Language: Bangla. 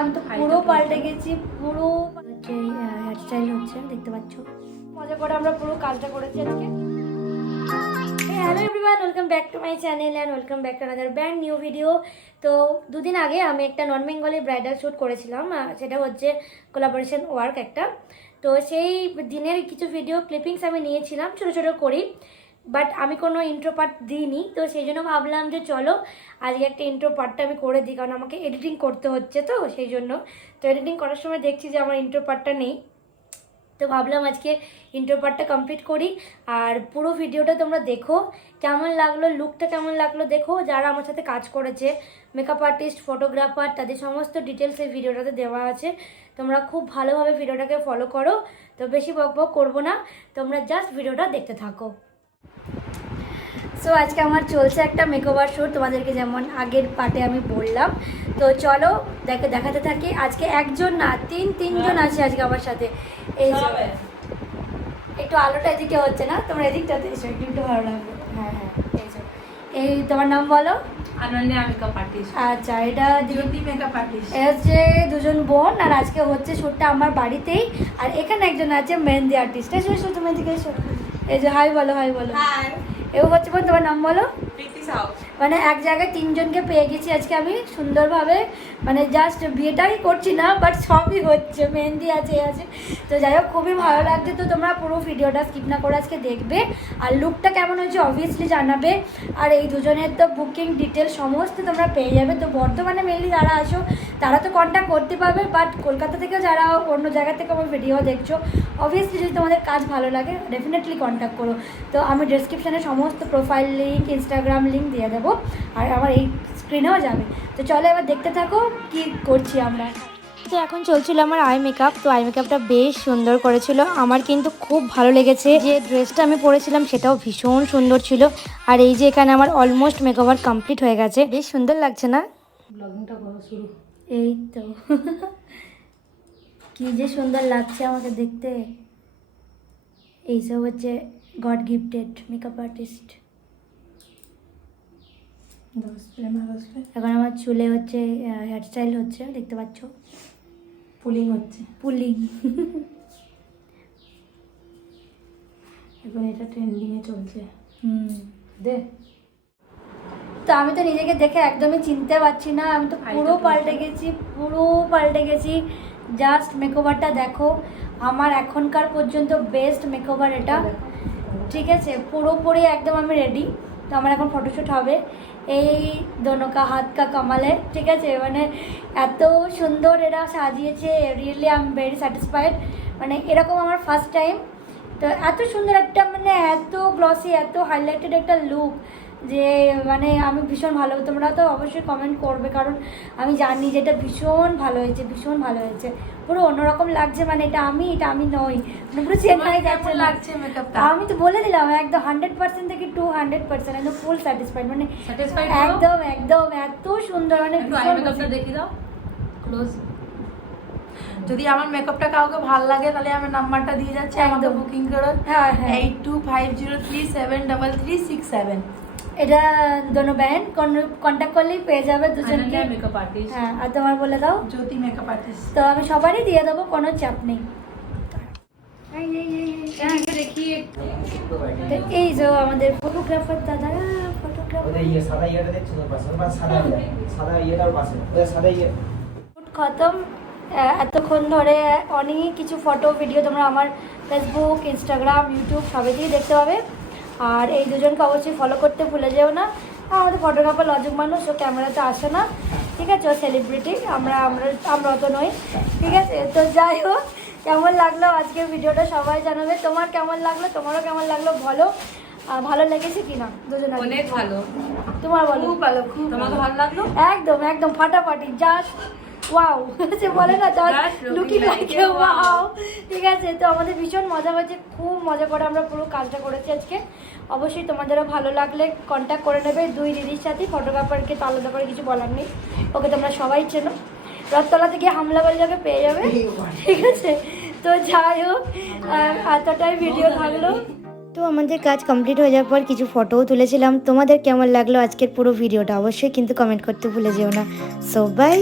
আমি তো পুরো পাল্টে গেছি, পুরো হচ্ছে হেয়ারস্টাইল হচ্ছে, দেখতে পাচ্ছ। মজা করে আমরা পুরো কাজটা করেছি আজকে। Hello everyone, welcome back to my channel and welcome back to another brand new video. তো দুদিন আগে আমি একটা নন বেঙ্গলি ব্রাইডাল শ্যুট করেছিলাম, সেটা হচ্ছে কোলাবোরেশন ওয়ার্ক একটা। তো সেই দিনের কিছু ভিডিও ক্লিপিংস আমি নিয়েছিলাম, ছোটো ছোটো করি, বাট আমি কোনো ইন্ট্রো পার্ট দিইনি। তো সেই জন্য ভাবলাম যে চলো আজকে একটা ইন্ট্রো পার্টটা আমি করে দিই, কারণ আমাকে এডিটিং করতে হচ্ছে, তো সেই জন্য। তো এডিটিং করার সময় দেখছি যে আমার ইন্ট্রো পার্টটা নেই, তো ভাবলাম আজকে ইন্ট্রো পার্টটা কমপ্লিট করি। আর পুরো ভিডিওটা তোমরা দেখো, কেমন লাগলো, লুকটা কেমন লাগলো দেখো। যারা আমার সাথে কাজ করেছে, মেকআপ আর্টিস্ট, ফটোগ্রাফার, তাদের সমস্ত ডিটেলস এই ভিডিওটাতে দেওয়া আছে। তোমরা খুব ভালোভাবে ভিডিওটাকে ফলো করো। তো বেশি বক বক করবো না, তোমরা জাস্ট ভিডিওটা দেখতে থাকো। সো আজকে আমার চলছে একটা মেকওভার শ্যুট, তোমাদেরকে যেমন আগের পার্টে আমি বললাম। তো চলো দেখাতে থাকি। আজকে একজন না, তিনজন আছে আজকে আমার সাথে। এই যে একটু আলোটা এদিকে হচ্ছে না, তোমরা এদিকটাতে এসো, একটু ভালো লাগবে। হ্যাঁ হ্যাঁ, এই তোমার নাম বলো? আনন্দিয়া মেকআপ আর্টিস্ট। আচ্ছা, এটা জ্যোতি মেকআপ আর্টিস্ট। এ হচ্ছে দুজন বোন, আর আজকে হচ্ছে শ্যুটটা আমার বাড়িতেই। আর এখানে একজন আছে মেহেন্দি আর্টিস্ট। এসো এসো, তুমি এদিকে এসো। এই যে হাই বলো, হাই বলো। এও হচ্ছে বোন, তোমার নাম বলো? মানে এক জায়গায় তিনজনকে পেয়ে গেছি আজকে আমি সুন্দরভাবে। মানে জাস্ট বিয়েটাই করছি না, বাট সবই হচ্ছে, মেহেন্দি আছে আছে। তো যাই হোক, খুবই ভালো লাগছে। তো তোমরা পুরো ভিডিওটা স্কিপ না করে আজকে দেখবে। আর লুকটা কেমন হয়েছে অবভিয়াসলি জানাবে। আর এই দুজনের তো বুকিং ডিটেল সমস্ত তোমরা পেয়ে যাবে। তো বর্ধমানে মেনলি যারা আসো তারা তো কন্ট্যাক্ট করতে পারবে, বাট কলকাতা থেকে যারা অন্য জায়গা থেকে আমার ভিডিও দেখছো, অবভিয়াসলি যদি তোমাদের কাজ ভালো লাগে ডেফিনেটলি কন্ট্যাক্ট করো। তো আমি ডেসক্রিপশানে সমস্ত প্রোফাইল লিঙ্ক, ইনস্টাগ্রাম লিঙ্ক দিয়ে দেবো, আর আমার এই স্ক্রিনেও যাবে। তো চলো এবার দেখতে থাকো কি করছি আমরা। তো এখন চলছিল আমার আই মেকআপ। তো আই মেকআপটা বেশ সুন্দর করেছিল, আমার কিন্তু খুব ভালো লেগেছে। যে ড্রেসটা আমি পরেছিলাম সেটাও ভীষণ সুন্দর ছিল। আর এই যে এখানে আমার অলমোস্ট মেকওভার কমপ্লিট হয়ে গেছে, বেশ সুন্দর লাগছে না? ব্লগিংটা করা শুরু। এই তো কি যে সুন্দর লাগছে আমাকে দেখতে। এইসব হচ্ছে গড গিফটেড মেকআপ আর্টিস্ট। এখন আমার চুলে হচ্ছে হেয়ারস্টাইল হচ্ছে, দেখতে পাচ্ছ, পুলিং হচ্ছে। পুলিং। এখন এটা ট্রেন্ডিংয়ে চলছে। দে। তো আমি তো নিজেকে দেখে একদমই চিনতে পারছি না, আমি তো পুরো পাল্টে গেছি, পুরো পাল্টে গেছি। জাস্ট মেকওভারটা দেখো, আমার এখনকার পর্যন্ত বেস্ট মেকওভার এটা। ঠিক আছে, পুরোপুরি একদম আমি রেডি। তো আমার এখন ফটোশ্যুট হবে। এই দোনো কা হাত কা কামালে, ঠিক আছে। মানে এত সুন্দর এরা সাজিয়েছে, really I am very satisfied. মানে এরকম আমার ফার্স্ট টাইম। তো এত সুন্দর একটা, মানে এত গ্লসি, এত হাইলাইটেড একটা লুক, যে মানে আমি ভীষণ ভালো। তোমরা তো অবশ্যই কমেন্ট করবে, কারণ আমি জানি যে এটা ভীষণ ভালো হয়েছে, ভীষণ ভালো হয়েছে। পুরো অন্যরকম লাগছে, মানে এটা আমি নই, মানে পুরো চেন্নাই যাচ্ছে লাগছে মেকআপটা। আমি তো বলে দিলাম একদম 100% থেকে 200%, একদম ফুল স্যাটিসফাইড। মানে একদম একদম এত সুন্দর, মানে মেকআপটা দেখি দাও ক্লোজ। যদি আমার মেকআপটা কাউকে ভালো লাগে তাহলে আমার নাম্বারটা দিয়ে যাচ্ছে, আমাকে বুকিং করো। হ্যাঁ হ্যাঁ, 8250373367। এটা দোনো ব্যান্ড কন্ট্যাক্ট করলেই পেয়ে যাবে দুজনকে। Makeup artist. হ্যাঁ, আর তোমার বলে দাও? জ্যোতি মেকআপ আর্টিস্ট। তো আমি সবারই দিয়ে দেবো, কোনো চাপ নেই। দেখি তো এই যে আমাদের ফটোগ্রাফার দাদারা, ফটোগ্রাফার খতম। এতক্ষণ ধরে অনেক কিছু ফটো ভিডিও তোমরা আমার ফেসবুক, ইনস্টাগ্রাম, ইউটিউব সবেতেই দেখতে পাবে। আর এই দুজনকে অবশ্যই ফলো করতে ভুলে যেও না। আমাদের ফটোগ্রাফার লজিক মানুষ, ও ক্যামেরাতে আসে না, ঠিক আছে, ও সেলিব্রিটি, আমরা অত নই, ঠিক আছে। তো যাই হোক, কেমন লাগলো আজকের ভিডিওটা সবাই জানাবে। তোমার কেমন লাগলো, তোমারও কেমন লাগলো বলো। ভালো লেগেছে কিনা দুজনে? অনেক ভালো। তোমার বলো? খুব ভালো, খুব তোমাকে ভালো লাগলো? একদম একদম ফাটাফাটি, জাস্ট ওয়াও, সে বলে না, just looking like a wow, ঠিক আছে। তো আমাদের ভীষণ মজা হয়েছে, খুব মজা করে আমরা পুরো কাজটা করেছি আজকে। অবশ্যই তোমাদেরও ভালো লাগলে কন্ট্যাক্ট করে নেবে দুই দিদির সাথে। ফটোগ্রাফারকে তো আলাদা করে কিছু বলার নেই, ওকে তোমরা সবাই চেনো। রথতলা থেকে হামলা করে যাবে, পেয়ে যাবে, ঠিক আছে। তো যাই হোক, এতটাই ভিডিও থাকলো। তো আমাদের কাজ কমপ্লিট হয়ে যাওয়ার পর কিছু ফটোও তুলেছিলাম। তোমাদের কেমন লাগলো আজকের পুরো ভিডিওটা অবশ্যই কিন্তু কমেন্ট করতে ভুলে যেও না। So by.